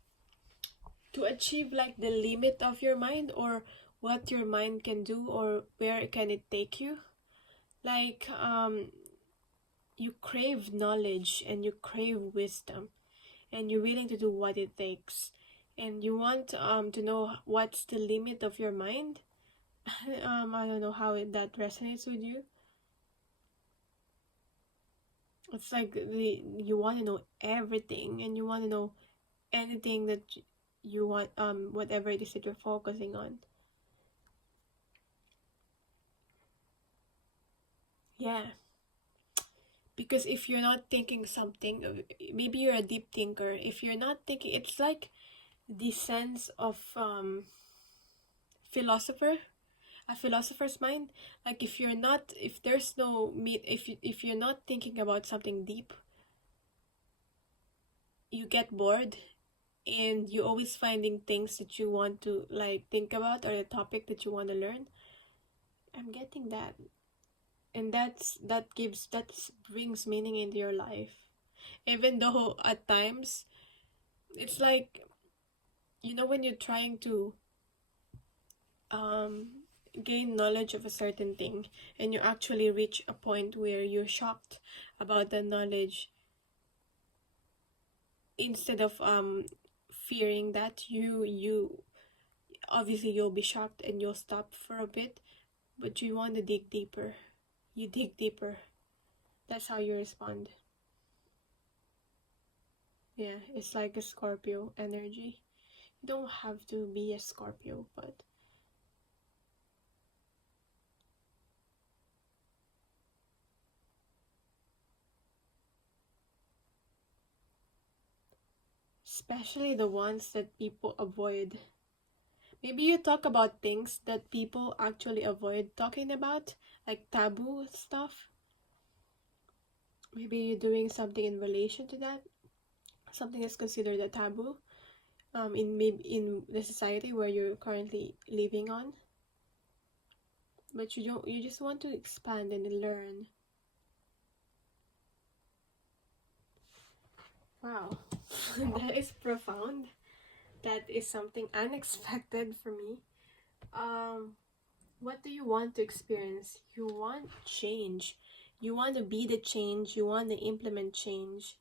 to achieve like the limit of your mind, or what your mind can do, or where can it take you. Like you crave knowledge and you crave wisdom, and you're willing to do what it takes, and you want to know what's the limit of your mind. I don't know how that resonates with you. It's like you want to know everything, and you want to know anything that you want, whatever it is that you're focusing on. Yeah, because if you're not thinking something, maybe you're a deep thinker. If you're not thinking, it's like the sense of philosopher, a philosopher's mind. Like if there's no meat, if you're not thinking about something deep, you get bored, and you always finding things that you want to like think about, or the topic that you want to learn. I'm getting that. And that brings meaning into your life, even though at times it's like, when you're trying to um gain knowledge of a certain thing, and you actually reach a point where you're shocked about the knowledge, instead of fearing that, you obviously you'll be shocked and you'll stop for a bit, but you want to dig deeper. You dig deeper. That's how you respond. Yeah, it's like a Scorpio energy. You don't have to be a Scorpio, but especially the ones that people avoid. Maybe you talk about things that people actually avoid talking about, like taboo stuff. Maybe you're doing something in relation to that. something that's considered a taboo in maybe in the society where you're currently living on, but you just want to expand and learn. Wow. That is profound. That is something unexpected for me. What do you want to experience? You want change. You want to be the change. You want to implement change.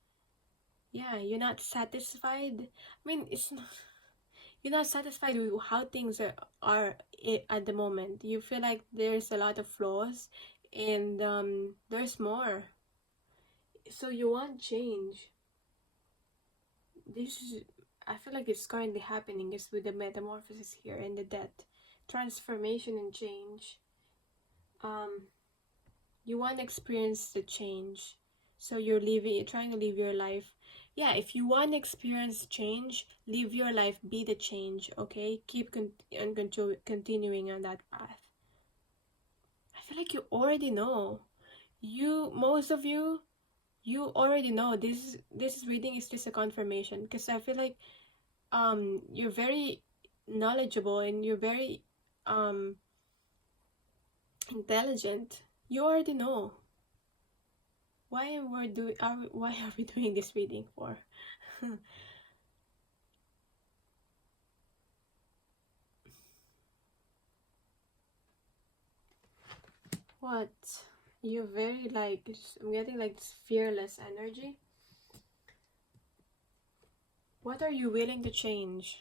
Yeah, you're not satisfied. I mean, it's not, you're not satisfied with how things are at the moment. You feel like there's a lot of flaws, and there's more. So you want change. This is, I feel like it's currently happening is with the metamorphosis here and the death, transformation and change. Um, you want to experience the change, so you're trying to live your life. Yeah, if you want to experience change, live your life, be the change. Okay, keep continuing on that path. I feel like you already know. Most of you already know. This reading is just a confirmation, because I feel like you're very knowledgeable and you're very um intelligent. You already know. Why are we doing this reading for? What? You're very like, I'm getting like this fearless energy. What are you willing to change?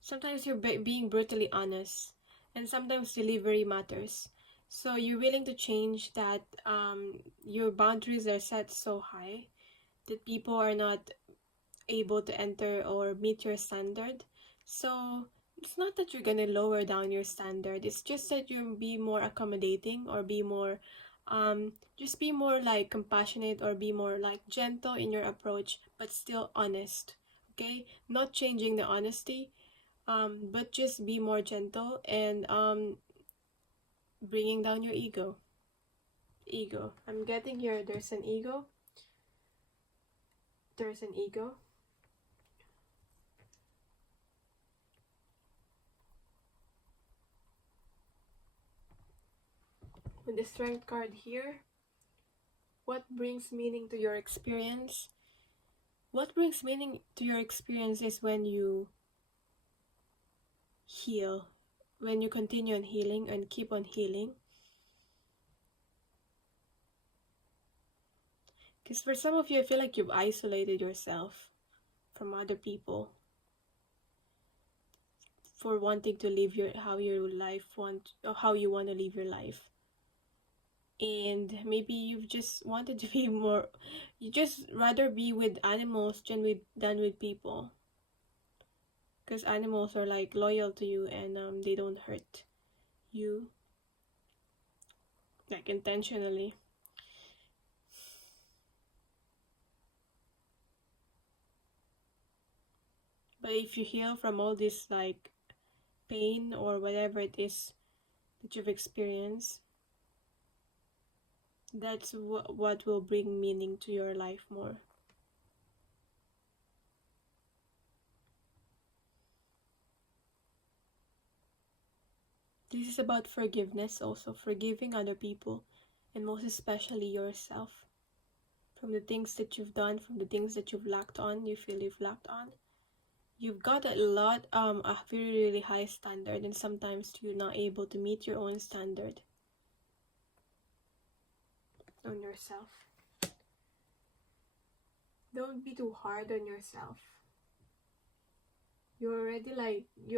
Sometimes you're being brutally honest, and sometimes delivery matters. So you're willing to change that. Your boundaries are set so high that people are not able to enter or meet your standard. So it's not that you're gonna lower down your standard, it's just that you'll be more accommodating, or be more just be more like compassionate, or be more like gentle in your approach, but still honest. Okay, not changing the honesty, but just be more gentle, and bringing down your ego. I'm getting here, there's an ego. There's an ego. With the strength card here, what brings meaning to your experience? What brings meaning to your experience is when you heal, when you continue on healing and keep on healing. Because for some of you, I feel like you've isolated yourself from other people for wanting to live how you want to live your life. And maybe you've just wanted to be more, you just rather be with animals than with people, because animals are like loyal to you, and they don't hurt you like intentionally. But if you heal from all this like pain or whatever it is that you've experienced, that's what will bring meaning to your life more. This is about forgiveness, also forgiving other people, and most especially yourself, from the things that you've done, from the things that you feel you've lacked on. You've got a very really high standard, and sometimes you're not able to meet your own standard on yourself. Don't be too hard on yourself. You're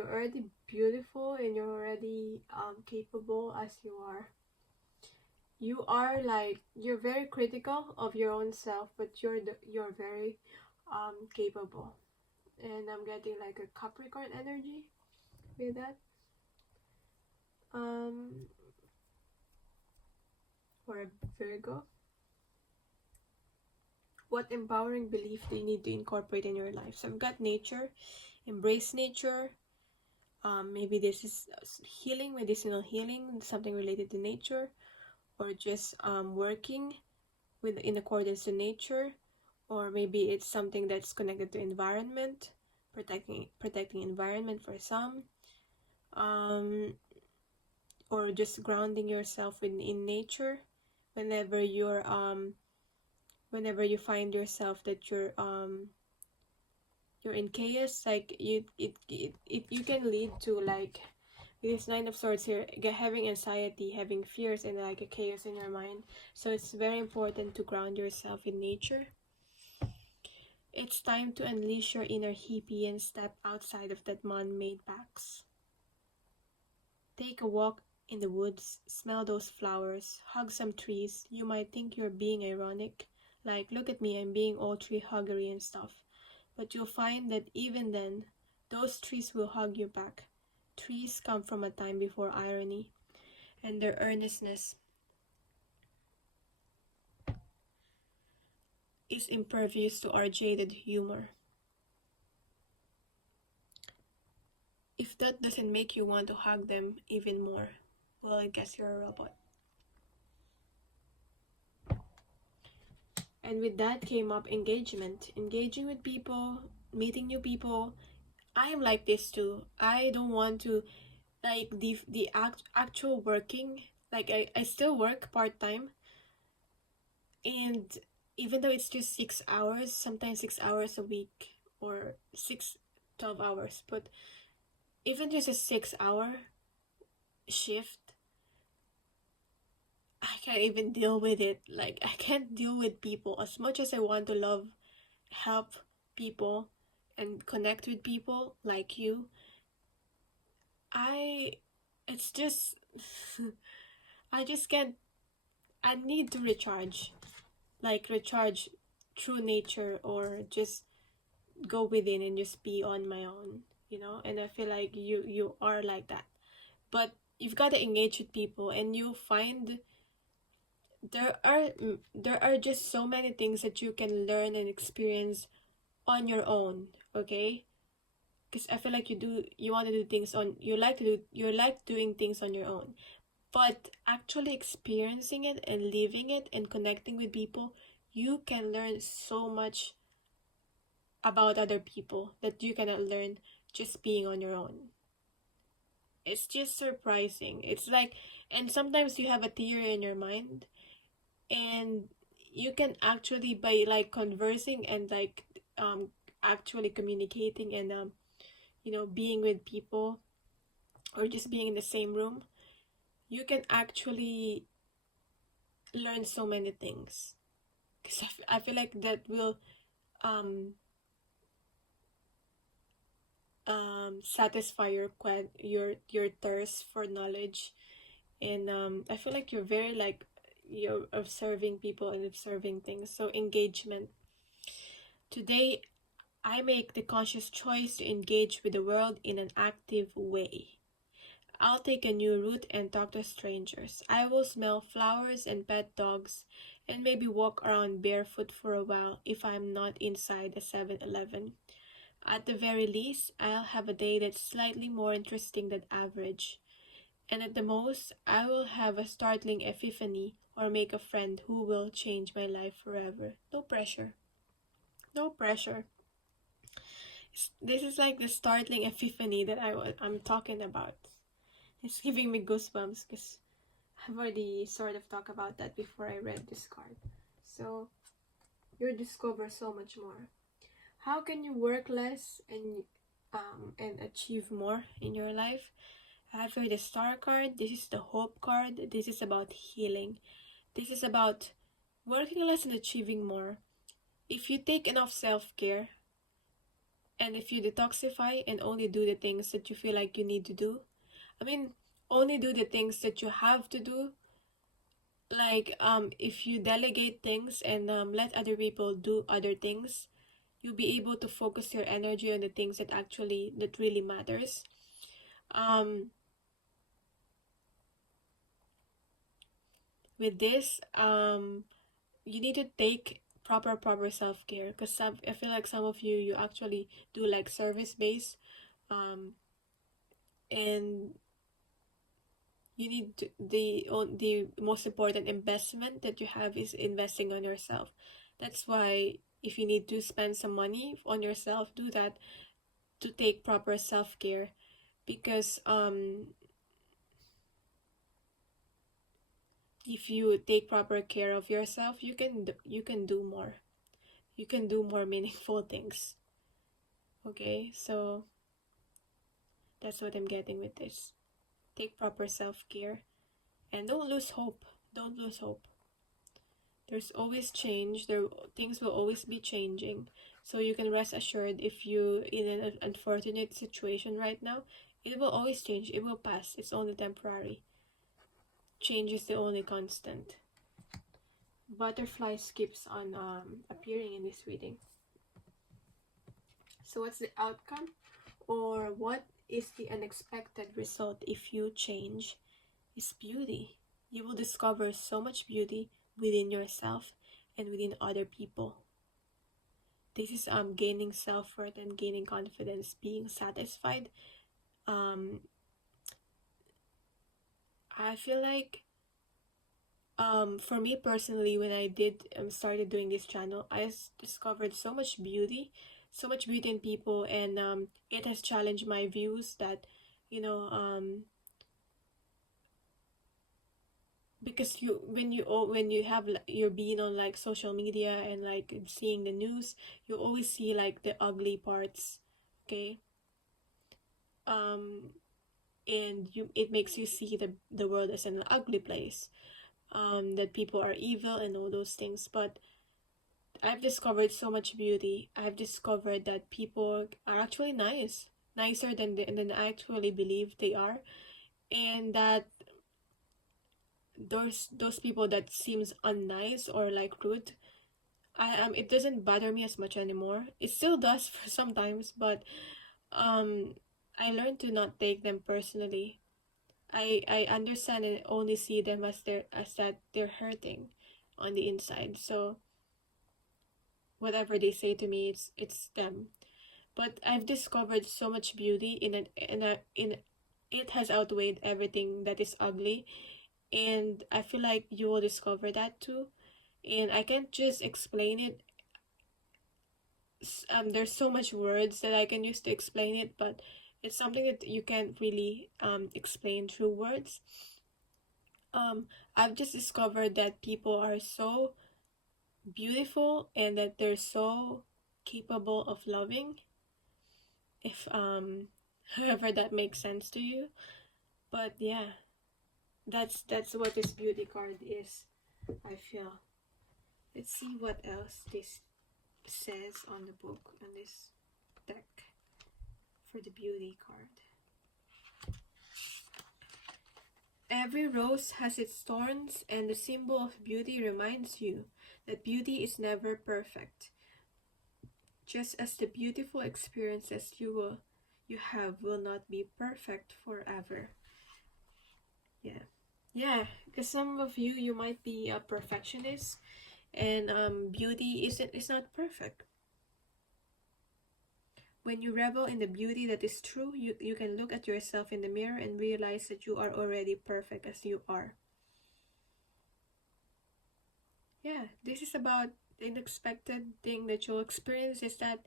already beautiful, and you're already capable as you are. You're very critical of your own self, but you're very capable. And I'm getting like a Capricorn energy with that. Or a Virgo. What empowering belief do you need to incorporate in your life? So I've got nature, embrace nature. Maybe this is healing, medicinal healing, something related to nature, or just working in accordance to nature, or maybe it's something that's connected to environment, protecting environment for some, um, or just grounding yourself in nature whenever you find yourself that you're in chaos. Like you can lead to like this Nine of Swords here, having anxiety, having fears, and like a chaos in your mind. So it's very important to ground yourself in nature. It's time to unleash your inner hippie and step outside of that man-made box. Take a walk in the woods, smell those flowers, hug some trees. You might think you're being ironic, like, look at me, I'm being all tree huggery and stuff. But you'll find that even then, those trees will hug you back. Trees come from a time before irony, and their earnestness is impervious to our jaded humor. If that doesn't make you want to hug them even more, well, I guess you're a robot. And with that came up engagement. Engaging with people, meeting new people. I am like this too. I don't want to, like, actual working. Like, I still work part-time. And even though it's just 6 hours, sometimes 6 hours a week, or 12 hours, but even just a 6 hour shift, I can't even deal with it. Like, I can't deal with people as much as I want to love, help people, and connect with people like you. I, it's just, I just can't, I need to recharge. Like, recharge through nature, or just go within and just be on my own, And I feel like you are like that. But you've got to engage with people, and you find there are just so many things that you can learn and experience on your own, okay? Because I feel like you want to do things on you like doing things on your own, but actually experiencing it and living it and connecting with people, you can learn so much about other people that you cannot learn just being on your own. It's just surprising. It's like, and sometimes you have a theory in your mind, and you can actually, by like conversing and like actually communicating and being with people, or just being in the same room, you can actually learn so many things. Because I feel like that will um satisfy your thirst for knowledge. And I feel like you're very like, you're observing people and observing things. So engagement. Today I make the conscious choice to engage with the world in an active way. I'll take a new route and talk to strangers. I will smell flowers and pet dogs, and maybe walk around barefoot for a while if I'm not inside a 7-Eleven. At the very least, I'll have a day that's slightly more interesting than average. And at the most, I will have a startling epiphany or make a friend who will change my life forever. No pressure. No pressure. This is like the startling epiphany that I'm talking about. It's giving me goosebumps because I've already sort of talked about that before I read this card. So you'll discover so much more. How can you work less and achieve more in your life? I have here the Star card. This is the Hope card. This is about healing. This is about working less and achieving more. If you take enough self-care, and if you detoxify and only do the things that you feel like you need to do, I mean, only do the things that you have to do. Like, if you delegate things and let other people do other things, you'll be able to focus your energy on the things that really matters. With this, you need to take proper self-care, because I feel like some of you actually do like service-based, and you need to, the most important investment that you have is investing on yourself. That's why If you need to spend some money on yourself, do that, to take proper self-care, because if you take proper care of yourself, you can do more. You can do more meaningful things. Okay, so that's what I'm getting with this. Take proper self-care and don't lose hope. Don't lose hope. There's always change. Things will always be changing. So you can rest assured, if you in an unfortunate situation right now, it will always change. It will pass. It's only temporary. Change is the only constant. Butterflies keeps on appearing in this reading. So what's the outcome, or what is the unexpected result if you change? Is beauty. You will discover so much beauty within yourself and within other people. This is gaining self-worth and gaining confidence, being satisfied. I feel like for me personally, when I did started doing this channel, I discovered so much beauty, in people, and it has challenged my views that, you know, because when you have, you're being on like social media and like seeing the news, you always see like the ugly parts, okay, and it makes you see the world as an ugly place, that people are evil and all those things. But I've discovered so much beauty. I've discovered that people are actually nice, nicer than I actually believe they are, and that those people that seems unnice or like rude, it doesn't bother me as much anymore. It still does for sometimes, but um I learned to not take them personally. I understand and only see them as that they're hurting on the inside. So whatever they say to me, it's them. But I've discovered so much beauty in it has outweighed everything that is ugly, and I feel like you will discover that too. And I can't just explain it. There's so much words that I can use to explain it, but it's something that you can't really explain through words. I've just discovered that people are so beautiful and that they're so capable of loving, if however that makes sense to you. But yeah, that's what this beauty card is, I feel. Let's see what else this says on the book, on this deck, for the beauty card. Every rose has its thorns, and the symbol of beauty reminds you that beauty is never perfect. Just as the beautiful experiences you have will not be perfect forever. Yeah, because some of you might be a perfectionist, and beauty is not perfect. When you revel in the beauty that is true, you can look at yourself in the mirror and realize that you are already perfect as you are. Yeah, this is about the unexpected thing that you'll experience, is that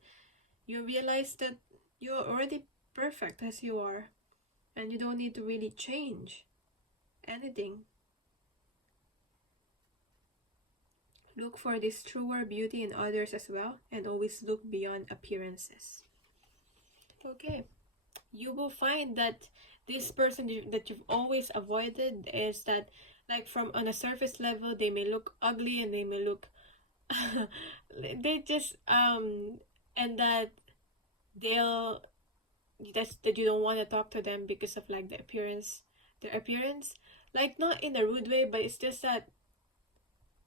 you realize that you're already perfect as you are, and you don't need to really change anything. Look for this truer beauty in others as well, and always look beyond appearances. Okay, you will find that this person that you've always avoided is that, like, from on a surface level, they may look ugly and they may look they just and that they'll that you don't want to talk to them because of like their appearance, like not in a rude way, but it's just that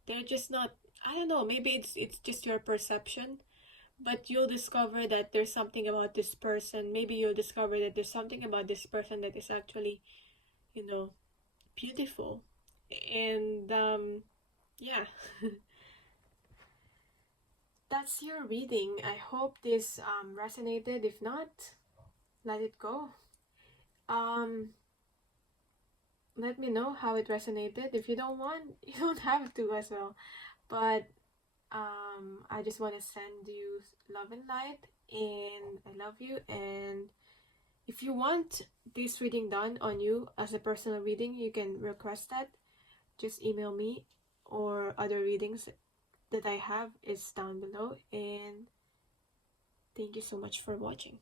they're just not, I don't know, maybe it's just your perception. But you'll discover that there's something about this person. Maybe you'll discover that there's something about this person that is actually, you know, beautiful. And yeah. That's your reading. I hope this resonated. If not, let it go. Let me know how it resonated. If you don't want, you don't have to as well. But I just want to send you love and light, and I love you. And if you want this reading done on you as a personal reading, you can request that. Just email me, or other readings that I have is down below. And thank you so much for watching.